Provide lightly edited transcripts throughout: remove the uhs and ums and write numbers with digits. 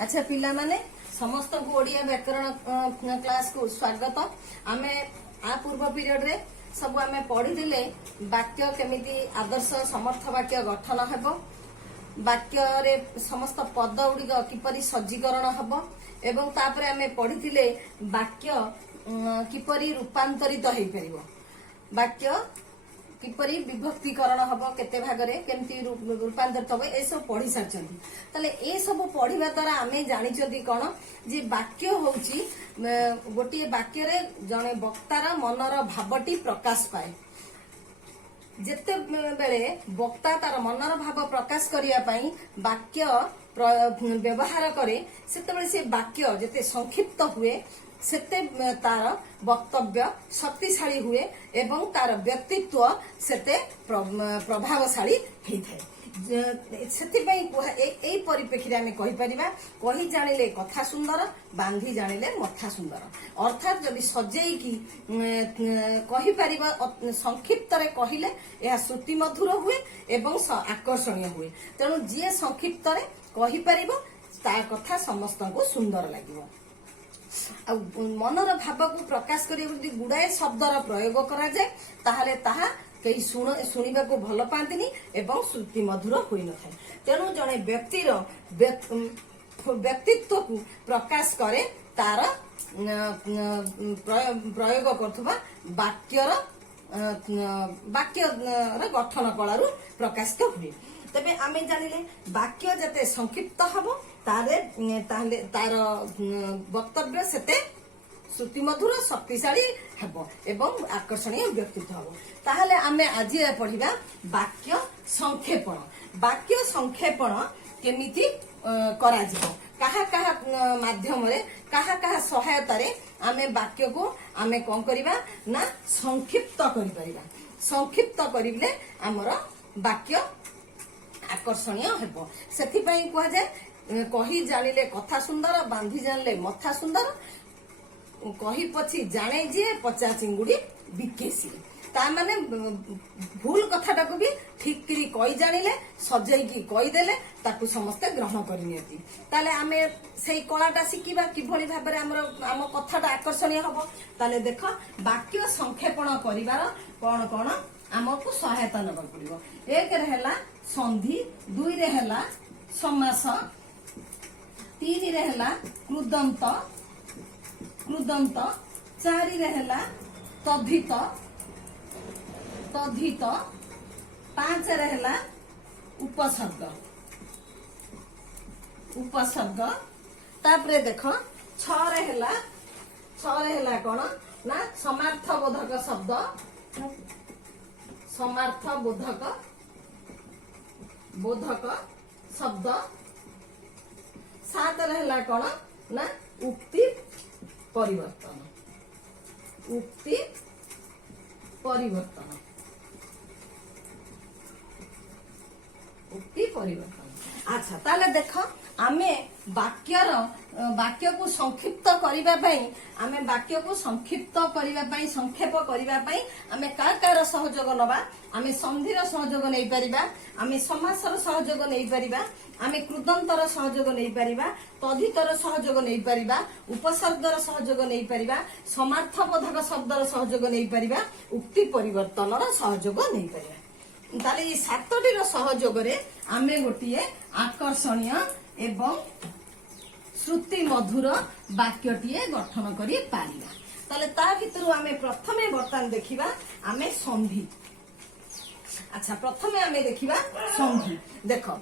अच्छा पिला माने समस्त को ओडिया व्याकरण क्लास को स्वागत। आमे आ पूर्व पीरियड रे सब आमे पढ़ी दिले वाक्य केमिति आदर्श समर्थ वाक्य गठन हेबो, वाक्य रे समस्त पद गुड़िक किपरि सज्जीकरण हब एवं तापरे आमे पढ़ी दिले वाक्य किपरि रूपांतरित हेई परिबो, वाक्य किपरि विभक्तिकरण हम केते भागरे केमती रूपांतरित हम ए सब पढ़ी सारछंती। ताले ए सब पढ़िबा द्वारा आमे जानिचंती कोन जे वाक्य होउची गोटे वाक्य रे जने वक्तार मनर भावटी प्रकाश पाए। जेते बेले वक्ता तार मनर भाव प्रकाश करिया पई वाक्य व्यवहार करे सेते बेले से वाक्य जेते संक्षिप्त हुए सेते तार वक्तव्य शक्तिशाली हुए एवं तार व्यक्तित्व सेते प्रभावशाली होइथाय। सेति परिप्रेक्षी आम कही जानिले कथा सुंदर बांधी जानिले मथा सुंदर। अर्थात जदि सजेकी कही पारिबा संक्षिप्त रे कहिले यह श्रुति मधुर हुए एवं आकर्षणीय हुए। तेणु जी संक्षिप्त रे कही पारिबो ता कथा समस्त को सुंदर लागिबो। मनर भाव को प्रकाश करने गुड़ाए शब्दर प्रयोग करा जाए ताहले ताहा कई शुणा को भल पाती एवं श्रुति मधुर होई न थाए। तेणु जड़े व्यक्तिर व्यक्तित्व को प्रकाश करे तार प्रयोग करुवा वाक्यर गठन कलारू प्रकाशित हुए। तबे आमे जानिले वाक्य जते संक्षिप्त हबो तार वक्तव्य सेते श्रुति मधुर शक्तिशाली हेबो एवं आकर्षणीय व्यक्तित्व हेबो। ताहले आमे आज पढ़िबा वाक्य संक्षेपण। वाक्य संक्षेपण केमिति करा जिवो, कहा कहा माध्यम रे कहा कहा सहायता रे आमे वाक्य को आमे कोन करिबा ना संक्षिप्त करि परिबा। संक्षिप्त करिले हमर वाक्य आकर्षणीय हेबो। सेथि पई कहै जाय कही जानिले कथा सुंदर बांधी जानिले मथा सुंदर, कही पछि जाने जे पचा चिंगुड़ी बिकेसी। ता माने भूल कथाटा को भी ठीक करी कही जानिले सजाई की कही देले ताकू समस्त ग्रहण करि नियति। ताले आमे सेई कलाटा शिकिबा किभଳି भाबरे आम कथाटा आकर्षणीय हबो। ताले देखो वाक्य संक्षेपण करिवार कोन कोन आमको सहायता नबा पड़िबो। एक रे हला संधि, दुई रे हला समास, तीन रे हला कृदंत, चारि रे हला तद्धित, पांच रे हला उपसर्ग, तापरे देखो छ रे हला कोन ना समार्थ बोधक शब्द, समार्थ बोधक शब्द। सात रहला कौन ना उक्ति परिवर्तन, अच्छा ताले देख आमे वाक्य को संक्षिप्त करिबा पई आमे वाक्य को संक्षिप्त करिबा पई संक्षेप करिबा पई आमे कार सहयोग नबा। आमे संधिर सहयोग नै परिबा, आमे समासर सहयोग नै परिबा, आमे कृदंतर सहयोग नै परिबा, तद्धितर सहयोग नै परिबा, उपसर्गर सहयोग नै परिबा, समार्थबोधक शब्दर सहयोग नै परिबा, उक्ति परिवर्तनर सहयोग नै परिबा। ताले ई सातटीर सहयोग रे आमे गोटिए आकर्षणीय एवं श्रुति मधुर वाक्यटीए गठन करि पारिबा। ताले ता भितरु आमे प्रथमे बर्तन देखिबा आमे संधि। अच्छा प्रथमे आमे देखिबा संधि। देखो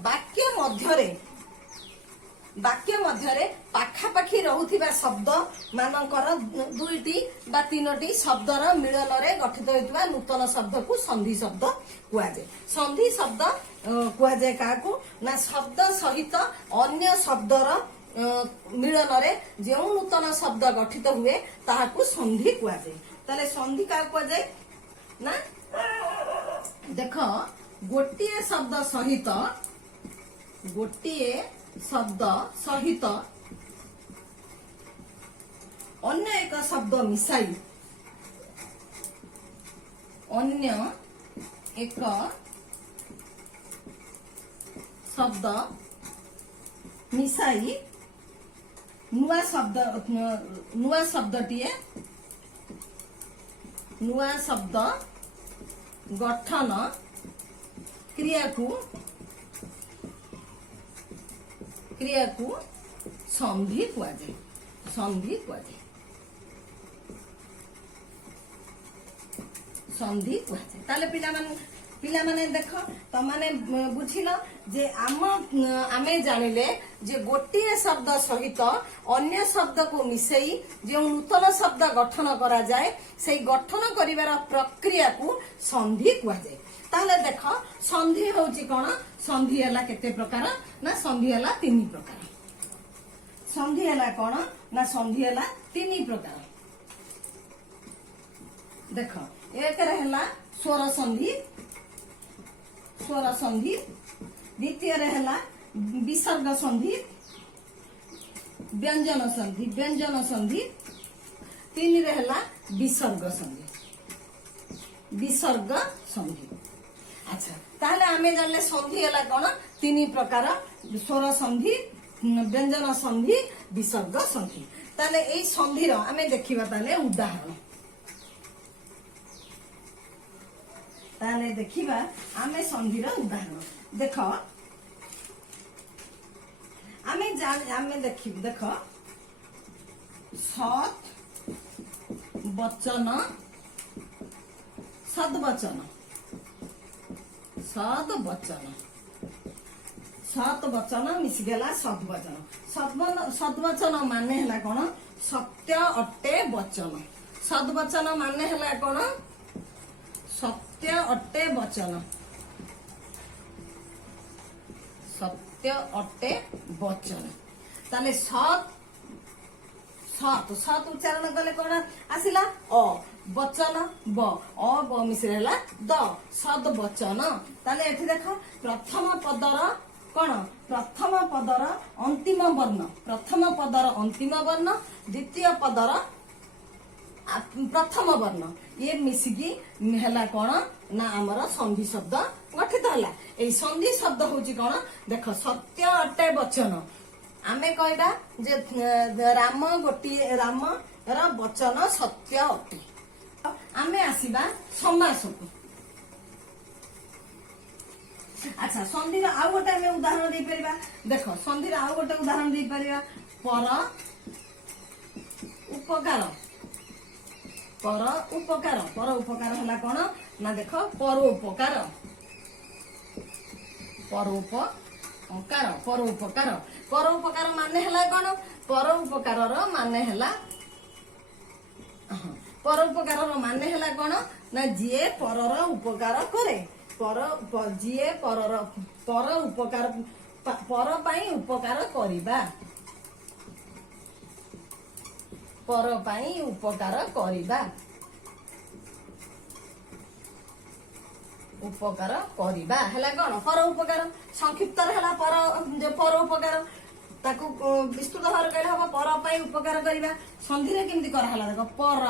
वाक्य मध्यरे पाखापाखी रहुथिबा शब्द मानकर दुईटी बा तीनोटी शब्दर मिलन रे गठित होइतबा नूतन शब्द को संधि शब्द कुआ जाय। संधि शब्द कुआ जाय काकू ना शब्द सहित अन्य शब्दर मिलन रे जो नूतन शब्द गठित हुए ताहाकू संधि कुआ जाय। ताले संधि का कुआ जाय ना देखो गोटिए शब्द सहित अन्य एक शब्द मिसाई अन्य एक शब्द मिसाई नुआ शब्दटीए नुआ शब्द गठन क्रिया को संधि कुआजे संधि कुआजे संधि कुआजे ताले पिला माने देख तमाने बुझिल जे आमे जानिले जे गोटिए शब्द सहित अन्य शब्द को मिसेई जो नूतन शब्द गठन करा जाए से गठन करिवार प्रक्रिया को संधि कुआजे ताले देख संधि होची कोन संधि हला केते प्रकार ना संधि हला तीन प्रकार संधि हला कोन ना संधि हला तीन प्रकार देख एक हला स्वर संधि द्वितीय हला विसर्ग संधि व्यंजन संधि तीन हला विसर्ग संधि अच्छा ताहले आमे जानले संधि हला कोन तीन प्रकार स्वर संधि व्यंजन संधि विसर्ग संधि ताहले एई संधिर आमे देखिबा ताहले उदाहरण ताहले देखिबा आमे संधिर उदाहरण देख आमे देखिबा देख सद्वचन मिसिगला सद्वचन माने हला कोन सत्य अट्टे वचन सद्वचन माने हला कोन सत्य अट्टे वचन ताले सत उच्चारण कले कोन आसिला अ वचन ब मिश्र हला द सद वचन ताले एठी देख प्रथम पदर कोन प्रथम पदर अंतिम वर्ण द्वितीय पदर प्रथम वर्ण ये मिसिकी हला कोन ना हमर संधि शब्द गठित हला ए संधि शब्द होची कोन देख सत्य अट्टे वचन आमे कहबा जे राम र वचन सत्य अट्टे आमे आसीबा समास को अच्छा संधि आउ गोटे आमे उदाहरण दे परिबा देख संधि आउ गोटे उदाहरण दे परिबा पर उपकार हला कोन ना देख परोपकार माने हला कोन परोपकार माने हला कोन ना जिए परर उपकार करे जिए पर उपकार पर पाई उपकार करिबा पर पाई उपकार करिबा हला कोन पर उपकार संक्षिप्त हला पर उपकार ताकू विस्तृत भाव कहले हबो पर पाई उपकार करिबा संधि रे केमति कर हला देखो पर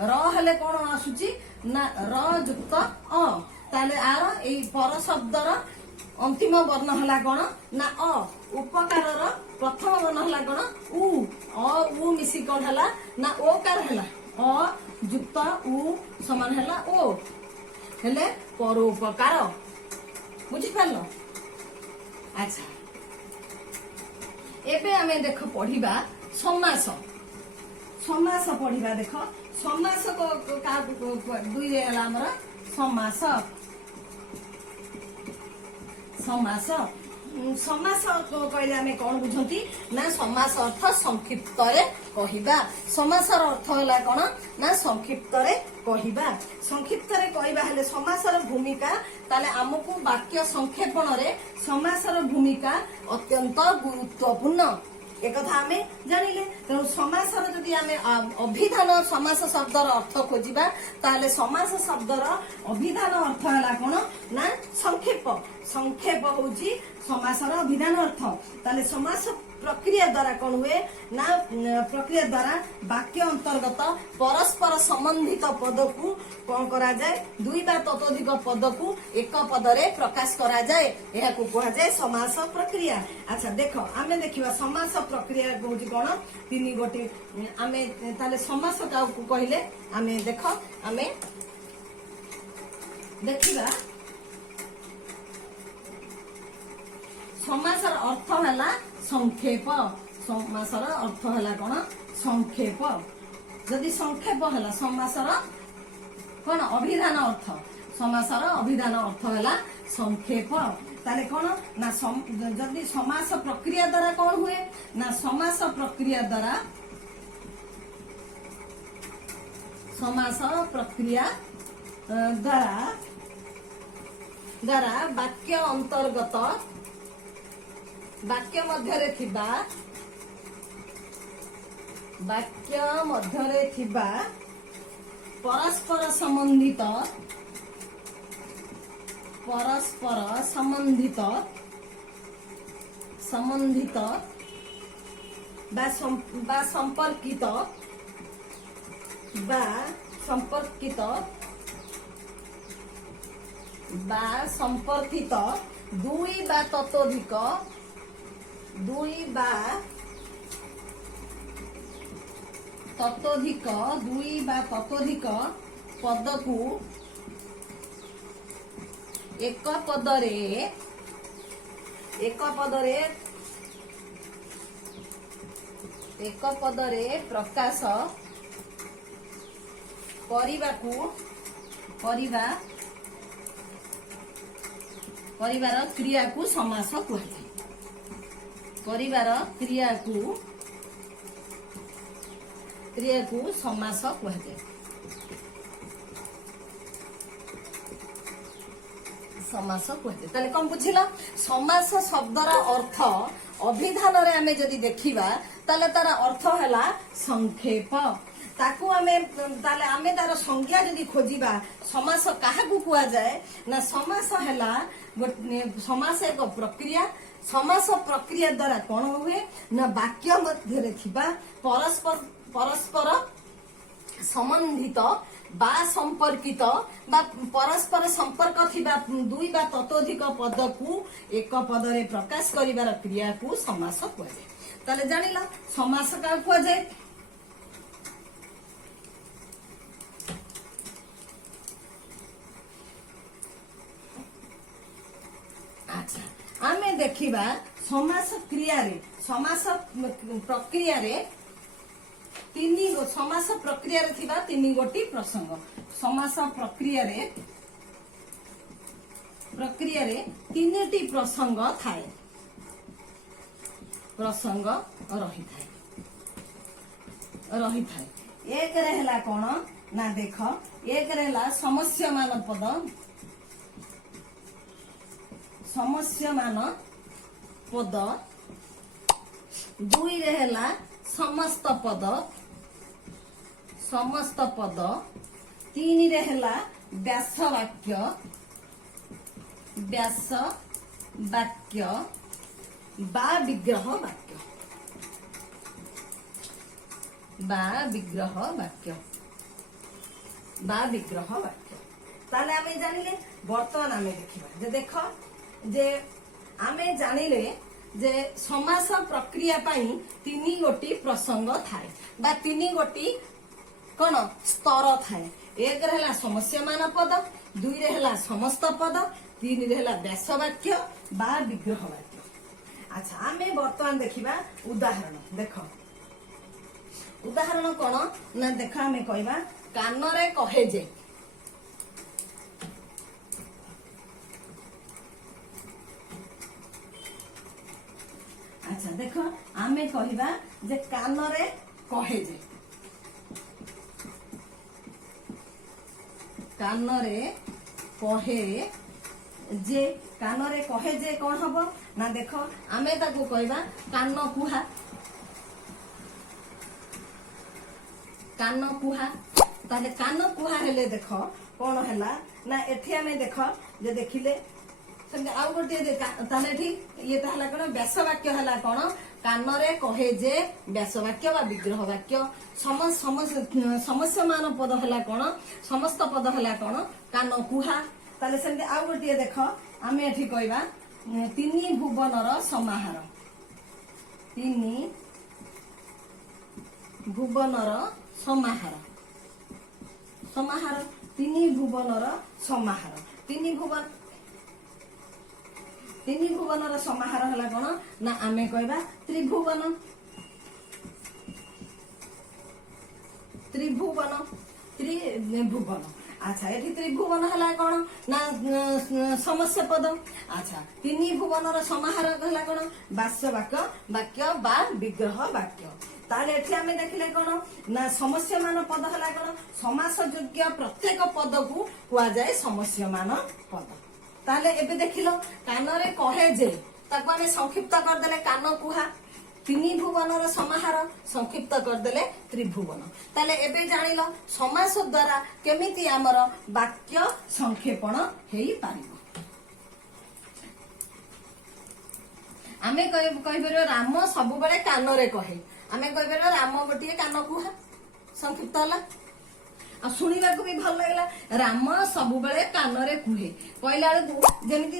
र हले कोन आसुची ना र युक्त अ ताले आर एई पर शब्दर अंतिम वर्ण हला कोन ना अ उपकार र प्रथम वर्ण हला कोन उ मिसी कोन हला ना ओकार हला अ युक्त उ समान हला ओ हेले परोपकार बुझी पारलो अच्छा एबे हमें देख पढ़िबा समास पढ़िबा देख समास को का दुई रे हला हमर समास कहले आमे कोन बुझंती ना समास अर्थ संक्षिप्त रे कहिबा समासर अर्थ हला कोन ना संक्षिप्त रे कहिबा हेले समासर भूमिका ताले हमकु वाक्य संक्षेपण रे समासर भूमिका अत्यंत गुरुत्वपूर्ण एक कथा आमे जानिले तेणु समासर जदि आमे अभिधान समास शब्दर अर्थ खोजिबा ताले समास शब्दर अभिधान अर्थ हला कोन ना संक्षेप होउची समासर अभिधान अर्थ ताले समास प्रक्रिया द्वारा कौन हुए ना प्रक्रिया द्वारा वाक्य अंतर्गत परस्पर संबंधित पद को कौन करा जाए दुई बा ततोधिक पद को एक पदरे प्रकाश करा जाए यह को कहा जाए समास प्रक्रिया। अच्छा देख आमे देखिबा समास प्रक्रिया होची कोन तीन गोटी आमे ताले समास का कहले आमे देख आमे देखिबा समासर अर्थ है संक्षेप समासर अर्थ है कौन संक्षेप जदि संक्षेप है समासर कौन अभिधान अर्थ समासर अभिधान अर्थ है संक्षेप ताले कौन ना जदि समास प्रक्रिया द्वारा कौन हुए ना समास प्रक्रिया द्वारा समास प्रक्रिया द्वारा वाक्य अंतर्गत वाक्य मध्यरे थिबा परस्पर संबंधित बा संपर्कित दुई बा ततोधिक पद को एक पदरे प्रकाश परिवार क्रिया को समास कहते परिवार क्रिया को समास कहते समास कहते ताले कौन बुझिला समास शब्दर अर्थ अभिधान रे आमे जदि देखिबा ताले तार अर्थ हैला संक्षेप ताकू आमे ताले आमे तार संज्ञा जदि खोजिबा समास काहाकू कुआ जाए ना समास हैला समास एक प्रक्रिया समास प्रक्रिया द्वारा कौन हुए ना वाक्य मध्य थिबा परस्पर संबंधित बा संपर्कित बा परस्पर संपर्क थिबा दुई बा ततोधिक पद को एक पदरे प्रकाश करिवार क्रिया को समास कुआ जाए ताले जानिला समास का कुआ जाए अच्छा आमे देखिबा समास क्रिया रे समास प्रक्रिया रे समास प्रक्रिया रे थिबा तीन गोटी प्रसंग समास प्रक्रिया रे तीनटी प्रसंग थाए रही थाए एक रे हला कोन ना देख एक रे हला समस्यमान पद दुई रे हला समस्त पद तीन रे हला व्यास वाक्य बा विग्रह वाक्य ताले आमे जानिले वर्तमान आमे देखिबा जे देख जे आमे जानिले जे समास प्रक्रिया पाई तीन गोटी प्रसंग थाए बा तीन गोटी कौन स्तर थाए एक रहला समस्यमान पद दुई रहला समस्त पद तीन रहला व्यास वाक्य बा विग्रह वाक्य। अच्छा आमे वर्तमान देखिबा उदाहरण देख उदाहरण कौन ना देख आमे कहबा कानरे कहे जे अच्छा देख आमे कहबा जे कानरे कहे जे कहे जे कौन हम ना देख आमे ताकू कहबा कान कुहा ताले कान कुहा हेले देख कौन हैला ना एठी आमे देख जे देखिले आउ गोटे ताले ठीक ये ताहला कोन व्यास वाक्य हैला कोन କାନରେ କହେ ଯେ ବ୍ୟାସ ବାକ୍ୟ ବା ବିଗ୍ରହ ବାକ୍ୟ। ସମସ୍ୟମାନ ପଦ ହେଲା କଣ? ସମସ୍ତ ପଦ ହେଲା କଣ? କାନ କୁହା। ତାହେଲେ ସେମିତି ଆଉ ଗୋଟିଏ ଦେଖ, ଆମେ ଏଠି କହିବା ତିନି ଭୁବନର ସମାହାର। ତିନି ଭୁବନର ସମାହାର। ସମାହାର, ତିନି ଭୁବନର ସମାହାର। ତିନି ଭୁବନର ସମାହାର ହେଲା କଣ? ନା ଆମେ କହିବା ତ୍ରିଭୁବନ। ତ୍ରିଭୁବନ, ତ୍ରିଭୁବନ। আচ্ছা, এটি ত্রিভুবন হলা কোন না সমস্যা পদ। আচ্ছা, তিনি ভুবনর সমাহার হলা কোন? বাস্য বাক্য, বাক্য বা বিগ্রহ বাক্য। তাহলে এটি আমি দেখিলে কোন না সমস্যমান পদ হলা কোন? সমাসযোগ্য প্রত্যেক পদকু কুয়া যায় সমস্যমান পদ। তাহলে এবে দেখিল কানরে কহে যে, তাকে আমি সংক্ষিপ্ত করদেলে কান কুহা। ତିନି ଭୁବନର ସମାହାର ସଂକ୍ଷିପ୍ତ କରିଦେଲେ ତ୍ରିଭୁବନ। ତାହେଲେ ଏବେ ଜାଣିଲ ସମାସ ଦ୍ଵାରା କେମିତି ଆମର ବାକ୍ୟ ସଂକ୍ଷେପଣ ହେଇପାରିବ। ଆମେ କହିପାରିବା ରାମ ସବୁବେଳେ କାନରେ କହେ। ଆମେ କହିପାରିବା ରାମ ଗୋଟିଏ କାନ କୁହା, ସଂକ୍ଷିପ୍ତ ହେଲା। ଆଉ ଶୁଣିବାକୁ ବି ଭଲ ଲାଗିଲା, ରାମ ସବୁବେଳେ କାନରେ କୁହେ। କହିଲା ବେଳକୁ ଯେମିତି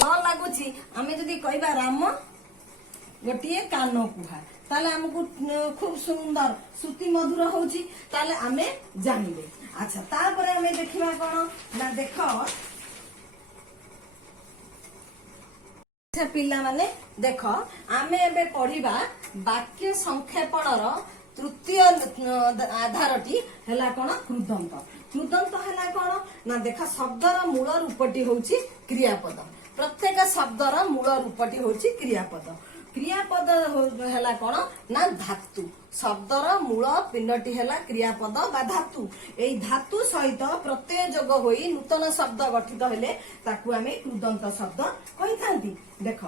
ନ ଲାଗୁଛି, ଆମେ ଯଦି କହିବା ରାମ ଗୋଟିଏ କାନ କୁହା, ତାହେଲେ ଆମକୁ ଖୁବ ସୁନ୍ଦର ଶ୍ରୁତି ମଧୁର ହଉଛି, ତାହେଲେ ଆମେ ଜାଣିବେ। ଆଚ୍ଛା, ତାପରେ ଆମେ ଦେଖିବା କଣ ନା ଦେଖ ପିଲାମାନେ ଦେଖ, ଆମେ ଏବେ ପଢିବା ବାକ୍ୟ ସଂକ୍ଷେପଣର ତୃତୀୟ ଆଧାରଟି ହେଲା କଣ? କୃଦନ୍ତ। କୃଦନ୍ତ ହେଲା କଣ ନା ଦେଖ, ଶବ୍ଦର ମୂଳ ରୂପଟି ହଉଛି କ୍ରିୟାପଦ। ପ୍ରତ୍ୟେକ ଶବ୍ଦର ମୂଳ ରୂପଟି ହଉଛି କ୍ରିୟାପଦ। କ୍ରିୟାପଦ ହେଲା କଣ ନା ଧାତୁ। ଶବ୍ଦର ମୂଳ ପିଣ୍ଡଟି ହେଲା କ୍ରିୟାପଦ ବା ଧାତୁ। ଏଇ ଧାତୁ ସହିତ ପ୍ରତ୍ୟୟ ଯୋଗ ହୋଇ ନୂତନ ଶବ୍ଦ ଗଠିତ ହେଲେ ତାକୁ ଆମେ କୃଦନ୍ତ ଶବ୍ଦ କହିଥାନ୍ତି। ଦେଖ,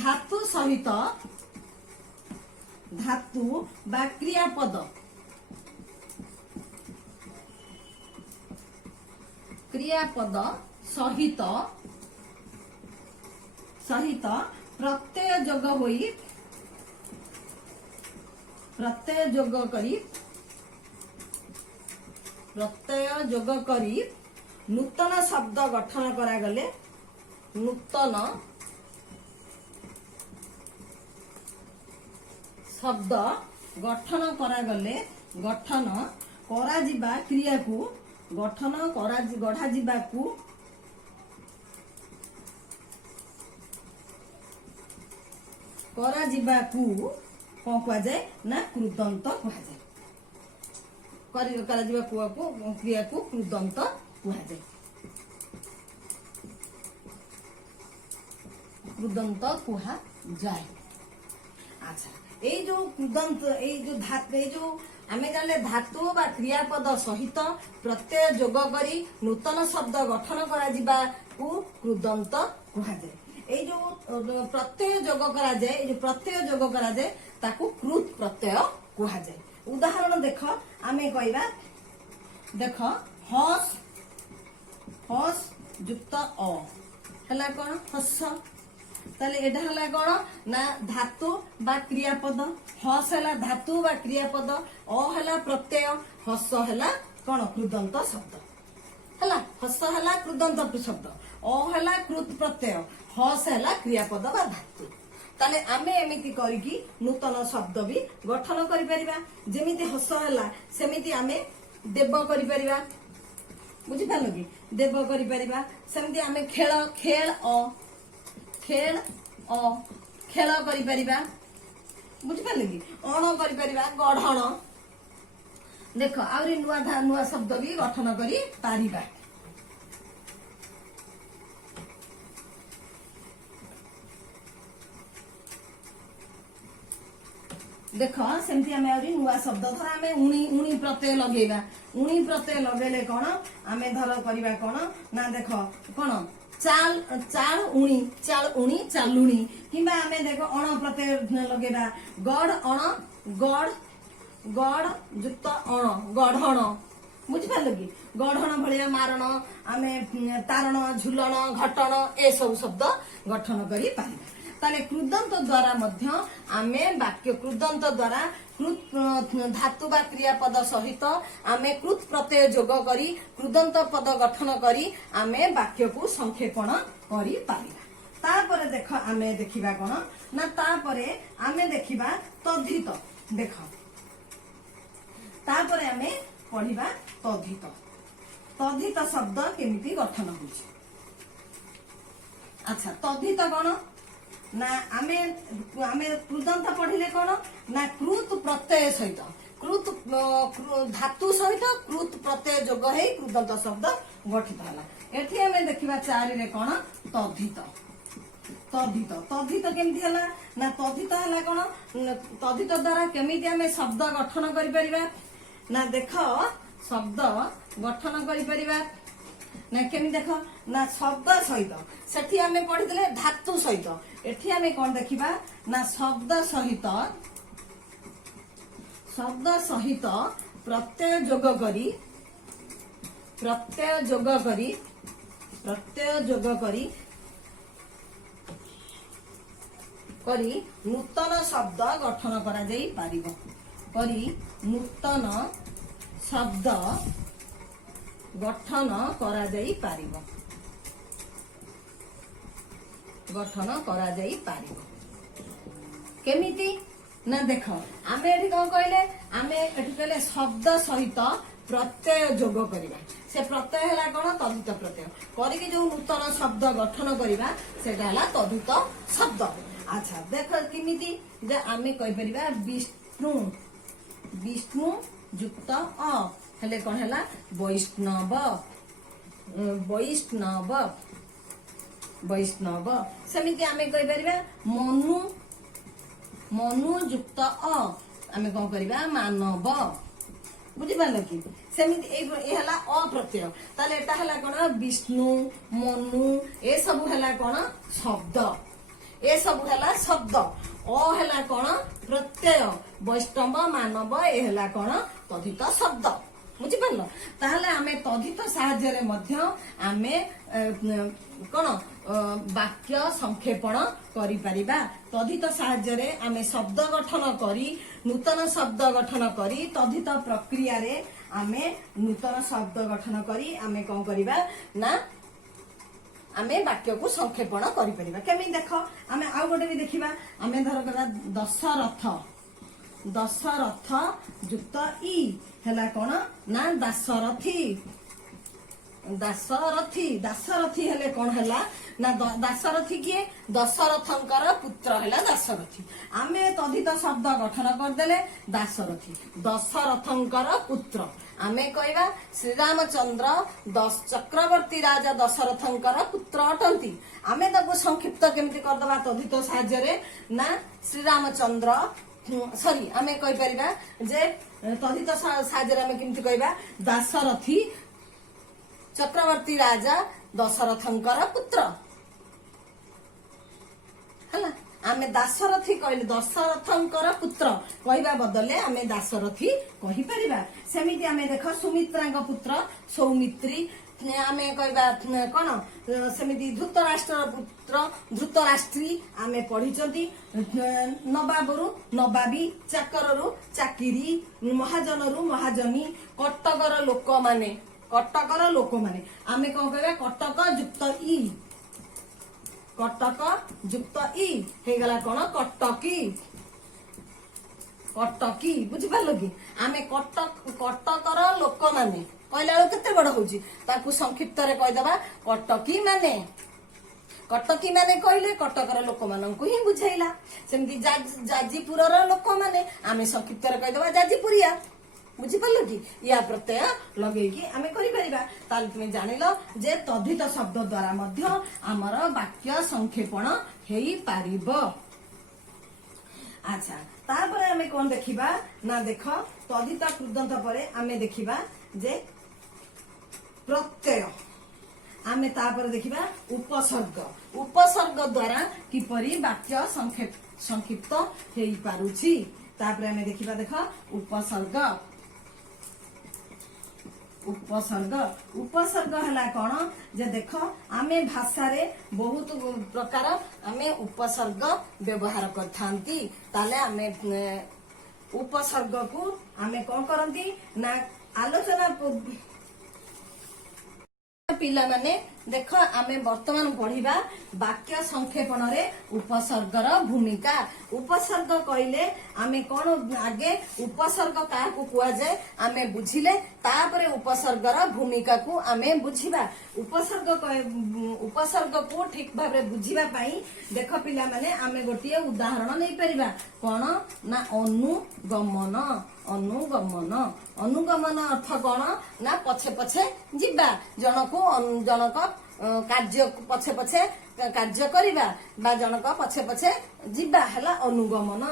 ଧାତୁ ସହିତ ଧାତୁ ବା କ୍ରିୟାପଦ, କ୍ରିୟାପଦ ସହିତ ପ୍ରତ୍ୟୟ ଯୋଗ ହୋଇ ପ୍ରତ୍ୟୟ ଯୋଗ କରି ନୂତନ ଶବ୍ଦ ଗଠନ କରାଗଲେ, ନୂତନ ଶବ୍ଦ ଗଠନ କରାଗଲେ, ଗଠନ କରାଯିବା କ୍ରିୟାକୁ, ଗଠନ ଗଢାଯିବାକୁ କଣ କୁହାଯାଏ ନା କୃଦନ୍ତ କୁହାଯାଏ। କରାଯିବା କ୍ରିୟାକୁ କୃଦନ୍ତ କୁହାଯାଏ। କୃଦନ୍ତ କୁହାଯାଏ। ଆଚ୍ଛା, ଏଇ ଯୋଉ କୃଦନ୍ତ, ଏଇ ଯୋଉ ଆମେ ଜାଣିଲେ ଧାତୁ ବା କ୍ରିୟାପଦ ସହିତ ପ୍ରତ୍ୟୟ ଯୋଗ କରି ନୂତନ ଶବ୍ଦ ଗଠନ କରାଯିବାକୁ କୃଦନ୍ତ କୁହାଯାଏ। এই যে প্রত্যয় যোগ କରାଯାଏ, এই যে প্রত্যয় যোগ କରାଯାଏ ତାକୁ କୃତ ପ୍ରତ୍ୟୟ କୁହାଯାଏ। ଉଦାହରଣ ଦେଖ, ଆମେ କହିବା ଦେଖ ହସ, ହସ ଯୁକ୍ତ ଅ ହେଲା କଣ? ହସ। তাহলে এটা হলা কোন না ধাতু বা ক্রিয়াপদ। হস হেলা ধাতু বা ক্রিয়াপদ, অ হেলা প্রত্যয়, হস হেলা কোন? কৃদন্ত শব্দ হেলা। হস হেলা কৃদন্ত শব্দ, অ হেলা কৃত প্রত্যয়, হস হেলা ক্রিয়াপদ বা ধাতু। তাহলে আমি এমিতি করিকি নূতন শব্দ বি গঠন করি পারিবা। যেমিতি হস হেলা সেমিতি আমি দেব করি পারিবা। বুঝি পারলো কি? দেব করি পারিবা। সেমিতি আমি খেল, খেল অ, খেল অ, খেল করি পারিবা। বুঝি পারলো কি? অণ করি পারিবা, গঢ়ণ। দেখ আউরি নূয়া শব্দ বি গঠন করি পারিবা। দেখ সেমতি আমি আউরি নূয়া শব্দ ধর আমি উনি প্রত্যয় লগাইবা। উনি প্রত্যয় লগাইলে কোন আমি ধর করিবা কোন না দেখ কোন চাল, চাল উনি, চাল উনি, চালুনি। কিংবা আমি দেখ অণ প্রত্যয় লগাইবা, গড় অণ, গড়, গড় যুক্ত অণ, গঢ়ণ। বুঝিপারল কি? গঢ়ণ ভଳିଆ ମାରଣ, ଆମେ ତାରଣ, ଝୁଲଣ, ଘଟଣ ଏସବୁ ଶବ୍ଦ ଗଠନ କରି ପାରିବା। ताले कृदंत द्वारा मध्य आमे वाक्य कृदंत द्वारा कृत धातु बा क्रियापद सहित आमे कृत प्रत्यय जोग करी कृदंत पद गठन करी आमे वाक्य को संक्षेपण करी पारिबा। तापरे देख आमे देखिबा कोन ना तापरे आमे देखिबा तद्धित। देख तापरे आमे पढ़िबा तद्धित। तद्धित शब्द केमिति गठन होछि। अच्छा तद्धित कोन ना आमे कृदंत पढ़िले कोन ना कृत प्रत्यय सहित कृत धातु सहित कृत प्रत्यय जोग है कृदंत शब्द गठित हला। एठी आमे देखिबा 4 रे कोन तद्धित। तद्धित तद्धित केमिति हला ना तद्धित हला कोन तद्धित द्वारा केमिति आमे शब्द गठन करि परिबा ना देख शब्द गठन करि परिबा ना केमि देख ना शब्द सहित सेठी आमे पढ़िदले धातु सहित एठी आमे कोन देखिबा ना शब्द सहित प्रत्यय जोग करी नूतन शब्द गठन करा जाई पारिबो। करी नूतन शब्द गठन करा जाई पारिबो। गठन करा जाई पारिबो केमिति ना देख आमे एठी कोन कहले आमे एठी कहले शब्द सहित प्रत्यय जोग करिबा। से प्रत्यय हला कोन तद्धित प्रत्यय करिके जो नूतन शब्द गठन करिबा सेटा हला तद्धित शब्द। अच्छा देख केमिति जे आमे कहि परिबा विष्णु विष्णु युक्त अ हेले कोन हला वैष्णव वैष्णव वैष्णव। सेमिति आमे कहि परिबा मनु मनु युक्त अ आमे कोन करिबा मानव। बुझि पाल कि सेमिति ए हला अ प्रत्यय ताले एटा हला कोन विष्णु मनु ए सब हला कोन शब्द ए सब हला शब्द अ हला कोन प्रत्यय वैष्णव मानव ए हला कोन तद्धित शब्द। बुझि पाल ताहले आमे तद्धित साहाय्य रे मध्य आमे कोन वाक्य संक्षेपण करि परिबा। तद्धित साहाय्य रे आमे शब्द गठन करी नूतन शब्द गठन करी तद्धित प्रक्रिया रे आमे नूतन शब्द गठन करी आमे कोन करिबा ना आमे वाक्य को संक्षेपण करि परिबा। केमि देख आमे आउ गोटे भी देखिबा आमे धर करा दशरथ दशरथ युक्त ई हेला कोन ना दासरथी दासरथी दासरथी हेले कोन हेला ना दासरथी किए दशरथंकर पुत्र हेला दासरथी। आमे तद्धित शब्द गठन कर देले दासरथी दशरथंकर पुत्र आमे कहवा श्री रामचंद्र चक्रवर्ती राजा दशरथंकर पुत्र अटंती। आमे ताको संक्षिप्त केमिति करदबा तद्धित साहाय्य रे ना श्री रामचंद्र सॉरी आमे कहि परिबा जे तद्धित साहाय्य रे आमे केमिति कहबा दासरथी चक्रवर्ती राजा दशरथंकर पुत्र हला। आमे दासरथी कहले दशरथंकर पुत्र कहबा बदले आमे दासरथी कहि परिबा। सेमिति आमे देख सुमित्रांक पुत्र सौमित्री आमे कहबा कोन सेमिति धृतराष्ट्र पुत्र धृतराष्ट्री आमे पढिचंती नवाबरु नवाबी चाकररु चाकिरी महाजनरु महाजनी कटकर लोक माने आमे कोन कहबा कटक युक्त ई कटक युक्त ई हे गला कोन कटकी कटकी। बुझि पालो कि आमे कटकर लोक माने कहला बेले केते बड़ होउची ताकू संक्षिप्त रे कहि दबा कटकी माने कहले कटकर लोक माननकु ही बुझाइला। सेमति जाजीपुर रो लोक माने आमे संक्षिप्त रे कहि दबा जाजीपुरिया। बुझि पालो कि या प्रत्यय लगे कि आमे करि परिबा। ताल तुमे जानिलो जे तद्धित शब्द द्वारा मध्य हमर वाक्य संक्षेपण हेई पारिबो। अच्छा तारपरे आमे कोन देखिबा ना देख तद्धित कृदंत परे आमे देखिबा जे प्रत्यय आमे तापर देखिबा उपसर्ग द्वारा किपरि वाक्य संक्षिप्त हेई पारुछि। तापर आमे देखिबा देख उपसर्ग उपसर्ग उपसर्ग है कौन जे देख आमे भाषा रे बहुत प्रकार आमे उपसर्ग व्यवहार करथांती ताले आमे उपसर्ग को आमे कौन करंती ना आलोचना पिला माने देख आमे वर्तमान पढ़िबा वाक्य संक्षेपण रे उपसर्गर भूमिका उपसर्ग कहले आमे कोन आगे उपसर्ग का को कुआ जाए आमे बुझिले तापरे उपसर्गर भूमिका को आमे बुझिबा उपसर्ग को ठीक भाबरे बुझिबा पई देख पिला माने आमे गोटिए उदाहरण नै परिबा कोन ना अनुगमन अनुगमन अनुगमन अर्थ कोन ना पछे पछे जिबा जनक कार्य पछे पछे कार्य करिबा बा जनक पछे पछे जिबा हला अनुगमन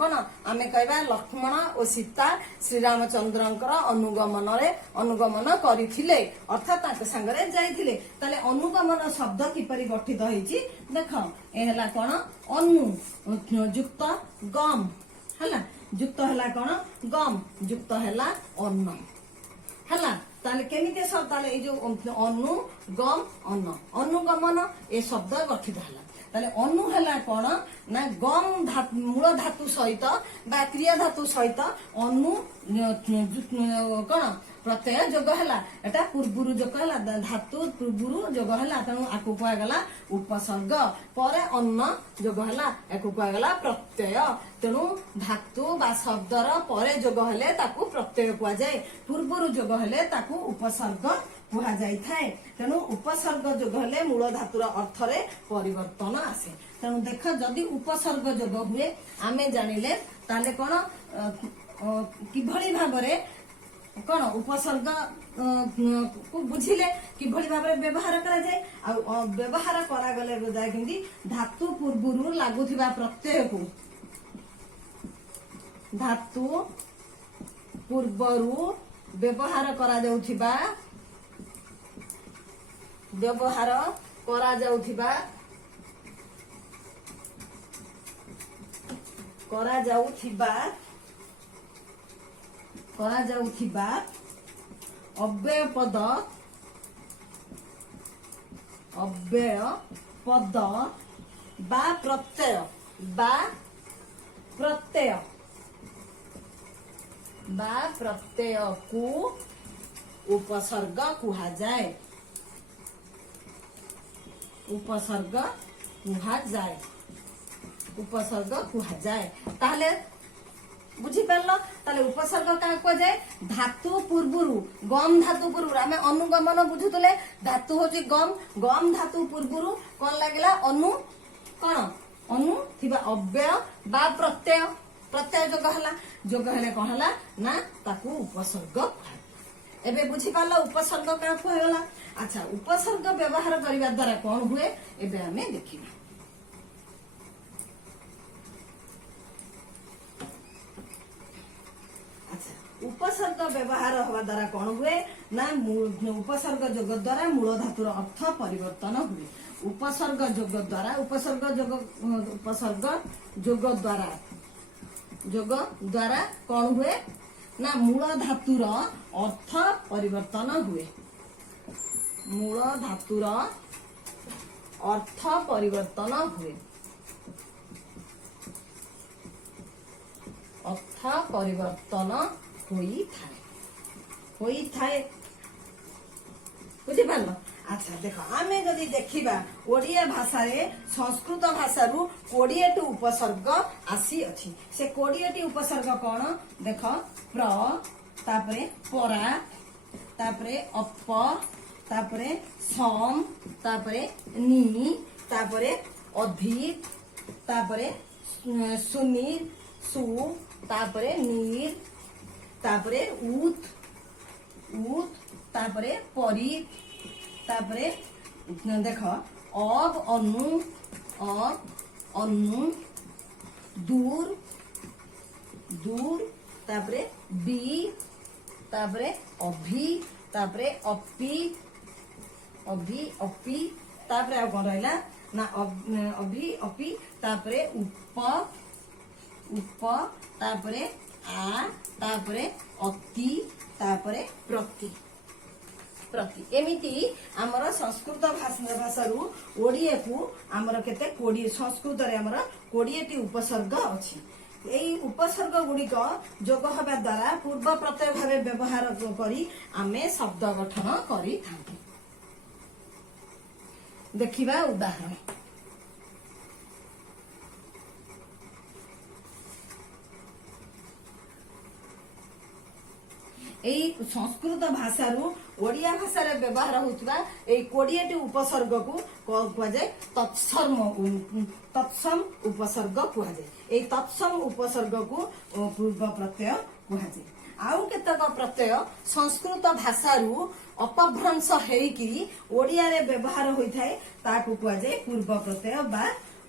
कोन आमे कहबा लक्ष्मण और सीता श्री रामचंद्रंकर अनुगमन करिथिले अर्थात ताके संगरे जाइथिले ताले अनुगमन शब्द किपरि गठित होईची देख ए हला कोन अनु युक्त गम हला युक्त हला कोन गम युक्त हला अन्न हला ताले केमिते सब ताले ए जो अनु गम अन्न अनुगमन ए शब्द गठित हला ताले अनु हला कोन ना गम मूल धातु सहित बा क्रिया धातु सहित अनु कोन प्रत्यय जोग हला एटा पूर्वरु जोग हला धातु पूर्वरु जोग हला तनु आकु कुआ गला उपसर्ग परे अन्न जोग हला आकु कुआ गला प्रत्यय तेनु धातु बा शब्दर परे जोग हले ताकू प्रत्यय कुआ जाय पूर्वरु जोग हले ताकू उपसर्ग कुआ जाय थाए तेनु उपसर्ग जोग हले मूल धातुर अर्थ रे परिवर्तन आसे तेनु देख जदि उपसर्ग जोग हुए आमे जानिले ताले कोन किभଳି भाबरे कौन उपसर्ग को बुझिले किभଳି भाबरे व्यवहार करा जाए आ व्यवहार करा गले जाय किंदी धातु पूर्वरु लागुथिबा प्रत्यय को धातु पूर्वरु व्यवहार करा जाउथिबा अव्यय पद बा प्रत्यय को उपसर्ग कुहा जाए ताहले बुझी पारलो ताले उपसर्ग का को जाए धातु पूर्वरु गम धातु पूर्वरु आमे अनुगमन बुझुतले धातु होची गम धातु पूर्वरु कोन लागला अनु थिबा अव्यय बा प्रत्यय जोग हले कोन हला ना ताकू उपसर्ग एबे बुझी पारलो उपसर्ग का को होला अच्छा उपसर्ग व्यवहार करिवा द्वारा कोन हुए एबे आमे देखिबा उपसर्ग व्यवहार हवा द्वारा कौन हुए ना उपसर्ग जोग द्वारा मूल धातुर अर्थ परिवर्तन हुए उपसर्ग जोग द्वारा कौन हुए ना मूल धातुर अर्थ परिवर्तन हुए होई थाए बुझी पारल अच्छा देख आमे जदि देखिबा ओडिया भाषा रे संस्कृत भाषा रु 20 उपसर्ग आसी अछि से 20 उपसर्ग कोन देख प्र तापरे परा तापरे अप तापरे सम तापरे नी तापरे अधिक तापरे सुनीर सु तापरे नीर तापरे उत तापरे परी तापरे देख अब अनु दूर तापरे बी तापरे अभी तापरे अपी तापरे आ कोन रहला ना अभी अपी तापरे उप तापरे आ तापरे अति तापरे प्रति प्रति एमिति आमर संस्कृत भाषारू ओडिया को आमर केते 20 संस्कृत रे आमर 20टी उपसर्ग अछि। एई उपसर्ग गुड़िक जोग हवा द्वारा पूर्व प्रत्यय भावे व्यवहार करी आमे शब्द गठन करी थांतु। देखिबा उदाहरण एई संस्कृत भाषारू ओडिया भाषा रे व्यवहार होतबा एई 20टी उपसर्ग को कुआ जाय तत्सम उपसर्ग कुआ जाय। एई तत्सम उपसर्ग को पूर्व प्रत्यय कुआ जाय। आउ केतक प्रत्यय संस्कृत भाषारू अपभ्रंश हेइकी ओडिया रे व्यवहार होइथाय ताकू कुआ जाय पूर्व प्रत्यय बा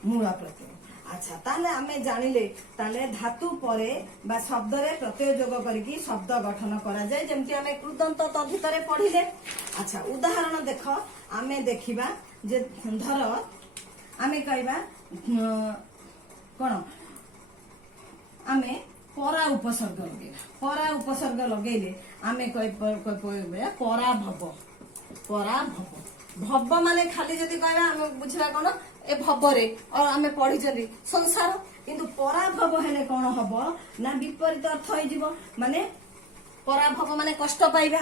मूल प्रत्यय। अच्छा ताले आमे जानिले ताले धातु परे बा शब्द रे प्रत्यय जोग करके शब्द गठन करा जाय जेमति आमे कृदंत तद्धितरे पढिले। अच्छा उदाहरण देख आमे देखिबा जे धर आमे कहबा कोन आमे परा उपसर्ग लगेला। परा उपसर्ग लगेले आमे कहबा परा भव माने खाली जदि कहबा आमे बुझला कोन ए भवरे और आमे पढ़ी चली संसार किंतु पराभव हेले कौन हब ना विपरीत अर्थ हो माने पराभव माने कष्ट पाइबा।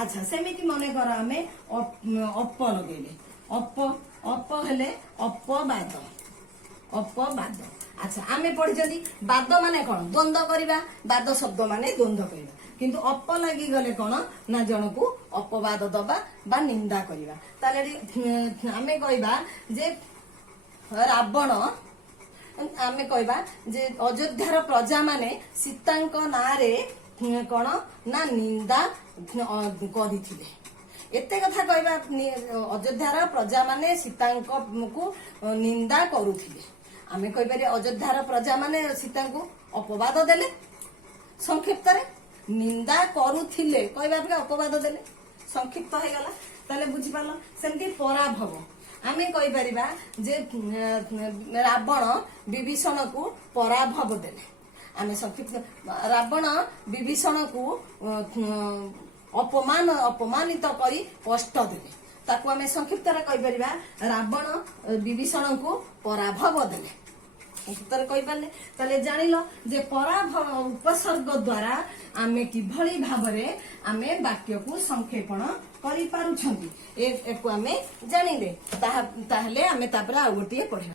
अच्छा सेमिति मने कर आमे अप लगेले अप हेले अपवाद। अच्छा आमे पढ़ी चली बाद माने कौन द्वंद्व करिबा बाद शब्द माने द्वंद्व करिबा किंतु अप लगी गले कौन ना जन को अपवाद दबा बा निंदा करिबा। ताले आमे कहबा जे रावण आमे कहबा जे अयोध्यार प्रजा माने सीतांक नारे कौन ना निंदा करिथिले एते कथा कहबा अयोध्यार प्रजा माने सीतांक को निंदा करुथिले। आमे कहबा अयोध्यार प्रजा माने सीता को अपवाद देले संक्षिप्त रे निंदा करुथिले कहबा अपवाद देले संक्षिप्त हे गला। ताले बुझि पालो सेमति पराभव आमे कहि परिबा जे रावण विभीषण को पराभव देले। आमे संक्षिप्त रावण विभीषण को अपमानित करी कष्ट देले ताकू आमे संक्षिप्त रे कहि परिबा रावण विभीषण को पराभव देले संक्षिप्त कहि पाले। ताले जानिलो जे पराभव उपसर्ग द्वारा आमे किभली भाबरे आमे वाक्य को संक्षेपण करि पारुछंती एको आमे जानिले ताहले आमे तापर आ गोटिए पढिबा।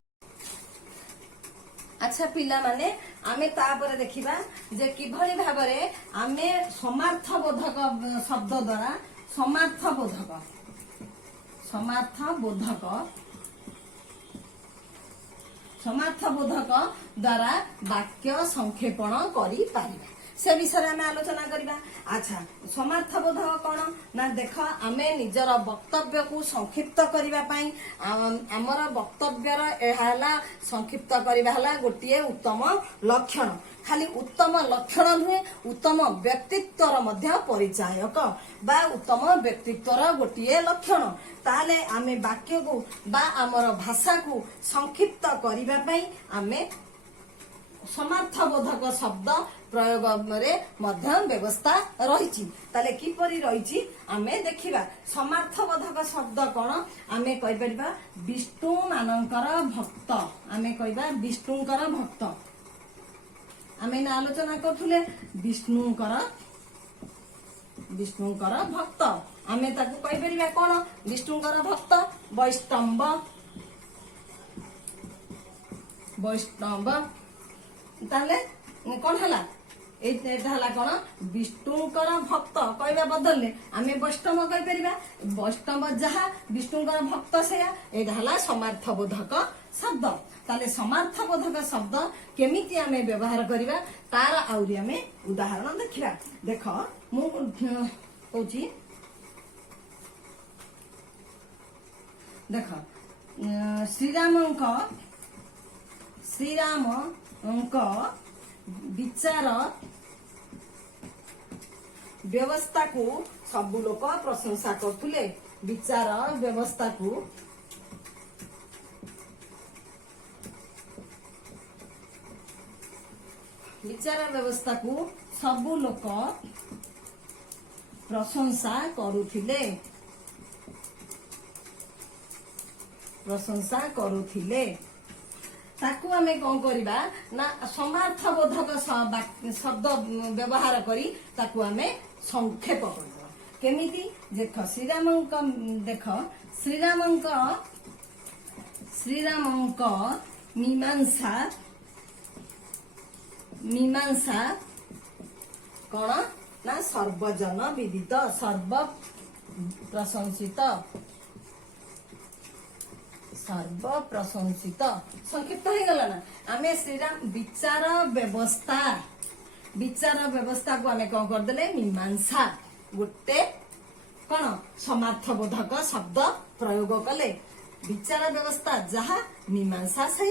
अच्छा पिला माने आमे तापर देखिबा जे किभली भाबरे आमे समार्थबोधक शब्द द्वारा समार्थबोधक द्वारा वाक्य संक्षेपण करि पारिबा से विषय में आलोचना करिबा। अच्छा समार्थबोधक कौन ना देख आमे निजर वक्तव्य को संक्षिप्त करिबा पई आमर वक्तव्यर एहाला संक्षिप्त करिबा हला गोटिए उत्तम लक्षण। खाली उत्तम लक्षण नुहे उत्तम व्यक्तित्वर मध्य परिचायक बा उत्तम व्यक्तित्वर गोटिए लक्षण। ताले आमे वाक्य को बा आमर भाषा को संक्षिप्त करिबा पई आमे समार्थबोधक शब्द प्रयोग रे मध्य व्यवस्था रही। ताले किपरि रही आमे देखिबा। समार्थबोधक शब्द कौन आमे कहि परिबा विष्णु मानकर भक्त आमे कहबा विष्णुकर भक्त आमे ना आलोचना करथुले विष्णुकर भक्त आमे ताकू कहि परिबा कोन विष्णुकर भक्त वैष्णव ताले कौन हला एटा हला कौन विष्णुकर भक्त कहबा बदलले आमे वैष्णव कहि परिबा वैष्णव जहा विष्णुकर भक्त सेया एटा हला समार्थबोधक शब्द। ताले समार्थबोधक शब्द केमिति आमे व्यवहार करिबा तार आउरी आमे उदाहरण देखिबा। देख मु कहूची देख श्रीराम विचार व्यवस्था को सब लोक प्रशंसा करथुले। विचार व्यवस्था को सब लोक प्रशंसा करुथिले प्रशंसा करुथिले ताकू आमे कौन करिबा ना समार्थबोधक शब्द व्यवहार करी ताकू आमे संक्षेप करबा केमिति देख श्रीरामंक मीमांसा कौन ना सर्वजन विदित सर्व प्रशंसित संक्षिप्त हो गला ना आमे श्रीराम विचार व्यवस्था को आमे कौन करदेले मीमांसा गोटे कौन समार्थबोधक शब्द प्रयोग कले विचार व्यवस्था जहा मीमांसा से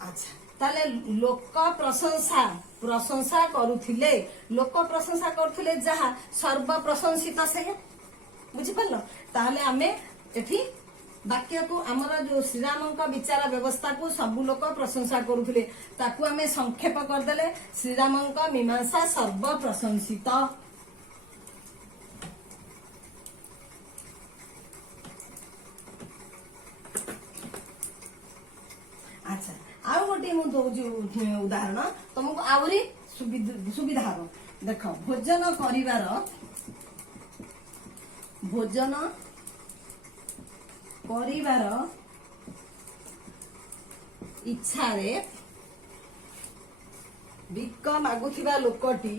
अच्छा ताले लोक प्रशंसा करुथिले जहा सर्व प्रशंसित से बुझी पारलो ताले आमे एठी वाक्य को आमर जो श्रीराम विचार व्यवस्था को सबु लोक प्रशंसा करुथिले ताकू आमे संक्षेप करदेले श्रीराम मीमांसा सर्व प्रशंसित अच्छा आउ गोटे मु दउछु उदाहरण तुमको आवरी सुविधा हो देख भोजन करिवार इच्छा रे भिक्क मागुथिबा लोकटी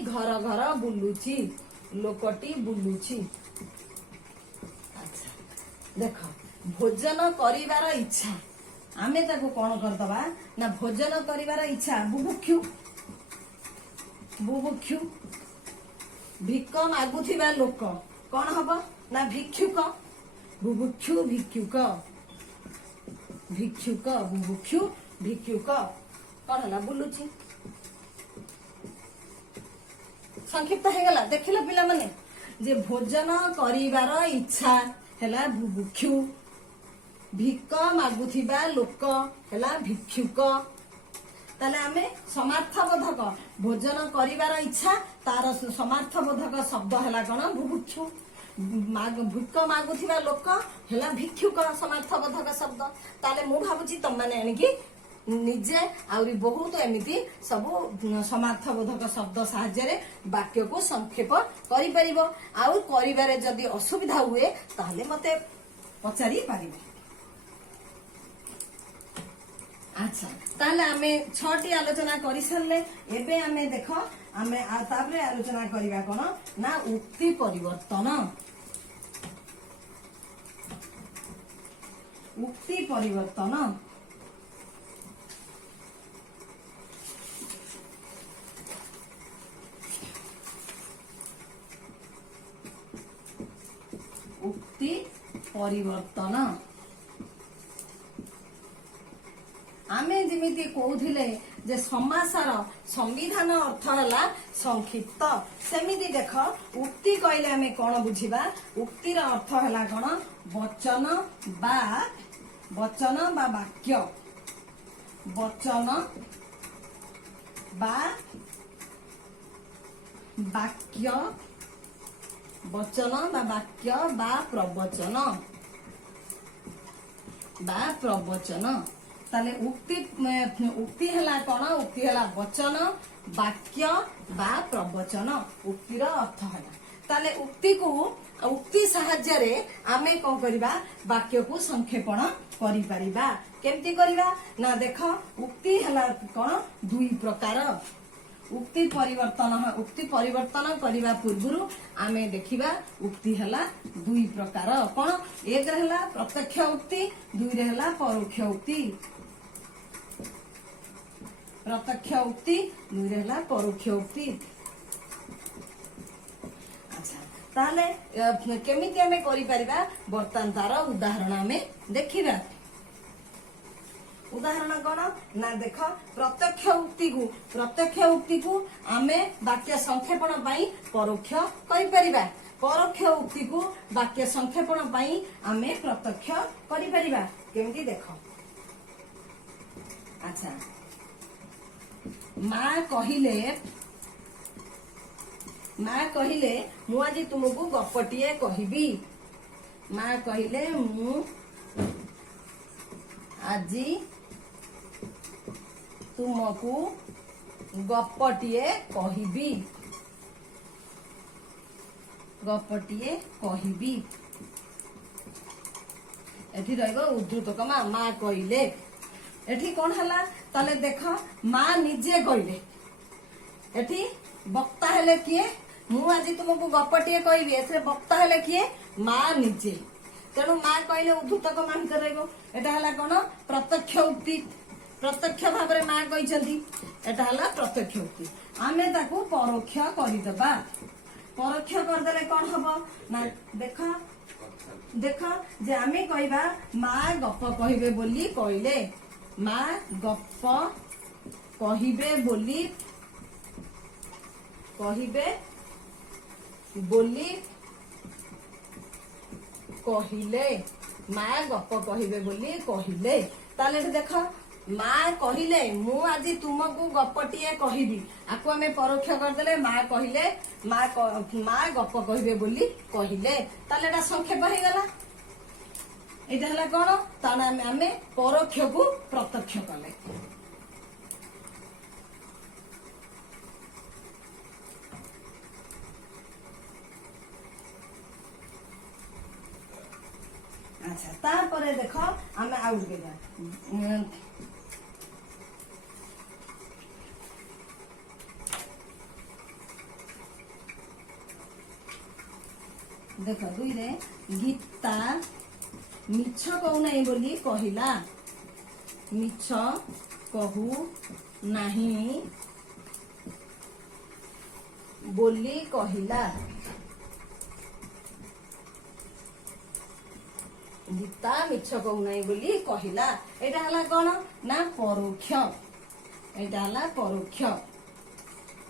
घर घर बुलुची अच्छा देख भोजन करिवार इच्छा आमे ताको कौन करदबा ना भोजन करिवार इच्छा बुभुक्षु भिक्क मागुथिबा लोक कौन हबो ना भिक्षुक बुभुक्षु बुभुक्षु भिक्षुक कौन है बुलुची संक्षिप्त हो गला देखिल पिला माने जे भोजन करिवार इच्छा हैला बुभुक्षु भिक्क मागुथिबा लोक हैला भिक्षुक ताले आमे समार्थबोधक भोजन करिवार इच्छा तार समार्थबोधक शब्द हैला कोन बुभुक्षु भिक्क मागुथिबा लोक हैला भिक्षुक समार्थबोधक शब्द ताले मु भाबुची तम माने एनिकी निजे आउरी बहुत एमिति सब समार्थबोधक शब्द साहाय्य वाक्य को संक्षेप करि परिबो आउ करिबारे जदि असुविधा हुए ताहले मते पचारि पारिबे अच्छा ताहले आमे 6 टी आलोचना करि सरले एबे आमे देखो आमे तापरे आलोचना करिबा कोन ना उक्ति परिवर्तन परिवर्तन आमे जेमिति कहूथिले जे समासर संविधान अर्थ हला संक्षिप्त सेमिति देख उक्ति कहले आमे कोन बुझिबा उक्तिर अर्थ हला कोन वचन बा वाक्य वचन बा वाक्य बा प्रवचन ताले उक्ति हला कोन उक्ति हला वचन वाक्य बा प्रवचन उक्तिर अर्थ हला ताले उक्ति साहाय्य रे आमे कोन करिबा वाक्य को संक्षेपण करि परिबा केमति करिबा ना देख उक्ति हला कोन दुई प्रकार उक्ति परिवर्तन करने पूर्व आमे देखिबा उक्ति हला दुई प्रकार कौन एक रहला प्रत्यक्ष उक्ति दुई रहला परोक्ष उक्ति दुई रहला परोक्ष उक्ति अच्छा ताले केमिति आमे करि परिबा बर्तमान तार उदाहरण आमे देखिबा उदाहरण कौन ना देख प्रत्यक्ष उक्ति को आमे वाक्य संक्षेपण पाई परोक्ष करि परिबा परोक्ष उक्ति को वाक्य संक्षेपण पाई आमे प्रत्यक्ष करि परिबा केमती देख अच्छा माँ कहिले मु आज तुमको गपटिए कहबी माँ कहिले मु आज तुमको गपटिए कहबी एठी रहइबो उद्धृतक माँ कहिले एठी कौन हला ताले देख माँ निजे कहले एठी वक्ता हेले किए मु आज तुमको गपटिए कहबी एथरे वक्ता हेले किए माँ निजे तेणु माँ कहले उद्धृतक मान रहइबो एटा हला कोन प्रत्यक्ष उक्ति प्रत्यक्ष भाव में माँ कहछंती एटा हला प्रत्यक्ष उक्ति आमे ताकू परोक्ष करिदबा परोक्ष करदेले कोन हबो ना देख जे आमे कहबा माँ गप कहिबे बोली कहले माँ गप कहिबे बोली कहिले माँ गप कहिबे बोली कहिले ताले देख माँ कहिले मु आज तुमको गपटिए कहबी आको आमे परोक्ष करदेले माँ कहिले माँ गप कहिबे बोली कहिले ताले एटा संक्षेप हो गला एटा हला कोन ताना आमे परोक्ष को प्रत्यक्ष कले अच्छा तारपरे देख आमे आउट गेला देख दुई रे गीता मिछ कहू नहीं बोली कहिला मिछ कहू नहीं बोली कहिला गीता मिछ कहू नहीं बोली कहिला एटा हला कोन ना परोक्ष एटा हला परोक्ष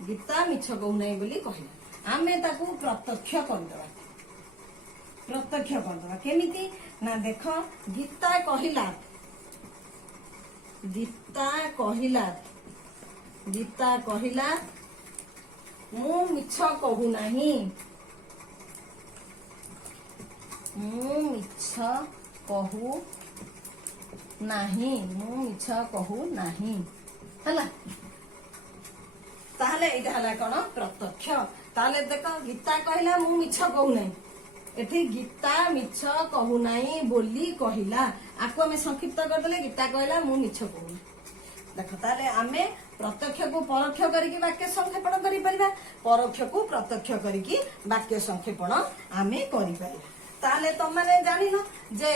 गीता मिछ कहू नहीं बोली कहिला आमे ताकू प्रत्यक्ष करदबा केमिति ना देख गीता कहिला मु मिछ कहू नहीं हला ताहले एटा हला कोन प्रत्यक्ष ताहले देख गीता कहिला मु मिछ कहू नहीं एठी गीता मिछ कहू नहीं बोली कहिला आको हमें संक्षिप्त करदेले गीता कहला मु मिछ कहू देख ताले आमे प्रत्यक्ष को परोक्ष करिकी वाक्य संक्षेपण करि परिबा परोक्ष को प्रत्यक्ष करिकी वाक्य संक्षेपण आमे करि परिबा ताले तमाने जानिलो जे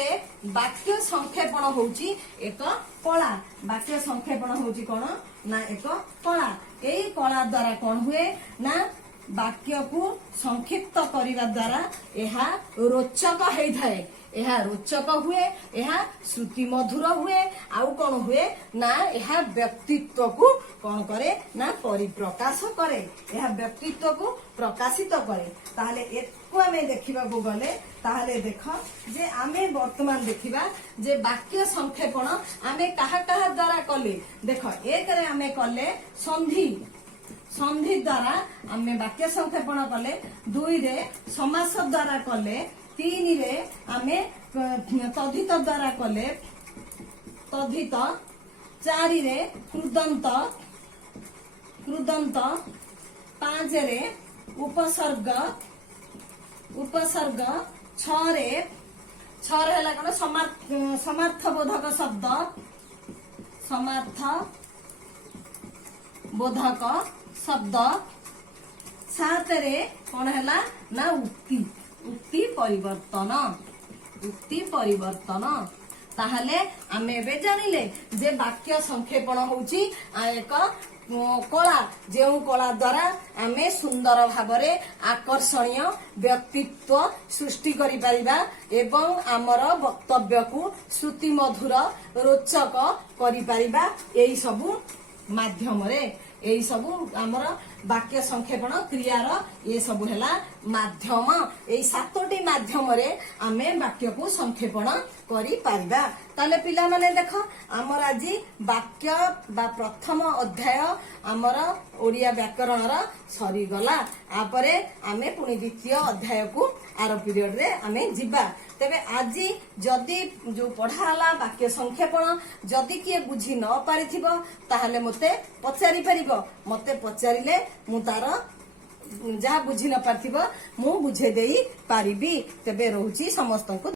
वाक्य संक्षेपण होउची एक कला वाक्य संक्षेपण होउची कोन ना एक कला एई कला द्वारा कोन हुए ना वाक्य को संक्षिप्त करने द्वारा यह रोचक होता है यह रोचक हुए यह श्रुति मधुर हुए आउ कौन हुए ना यह व्यक्तित्व को कौन करे ना परिप्रकाश करे यह व्यक्तित्व को प्रकाशित करे ताहले एको आमे देखिबा को गले ताहले देख जे आमे वर्तमान देखिबा जे वाक्य संक्षेपण आमे काहा काहा द्वारा कले देख एक रे आमे कले संधि द्वारा आमे वाक्य संक्षेपण कले दुई रे समास द्वारा कले तीन रे आमे तद्धित द्वारा कले तद्धित चारि रे कृदंत पांच रे उपसर्ग छह रे हला कोन समार्थ बोधक शब्द सात रे कौन है ना उक्ति परिवर्तन ताहले आमे एबे जानिले जे वाक्य संक्षेपण होउची एक कला जो कला द्वारा आमे सुंदर भावरे आकर्षणीय व्यक्तित्व सृष्टि करि परिबा एवं आमर वक्तव्य को श्रुति मधुर रोचक करि परिबा एई सबु माध्यम रे एई सबु आमर वाक्य संक्षेपण क्रियार ये सबु हैला माध्यम एई सातोटी माध्यम रे आमे वाक्य को संक्षेपण करि परिबा ताले पिला माने देखो आमर आज वाक्य बा प्रथम अध्याय आमर ओडिया व्याकरण रा सरी गला आपरे आमे पुनी द्वितीय अध्याय को आर पीरियड रे आमे जिबा तेबे आज जदि जो पढ़ाला वाक्य संक्षेपण जदि किए बुझी न पारिथिबो ताहले मते पचारि परिबो मते पचारिले मु तार जहाँ बुझी न पारिथिबो मु बुझे देई पारिबी तेबे रहूची समस्त को।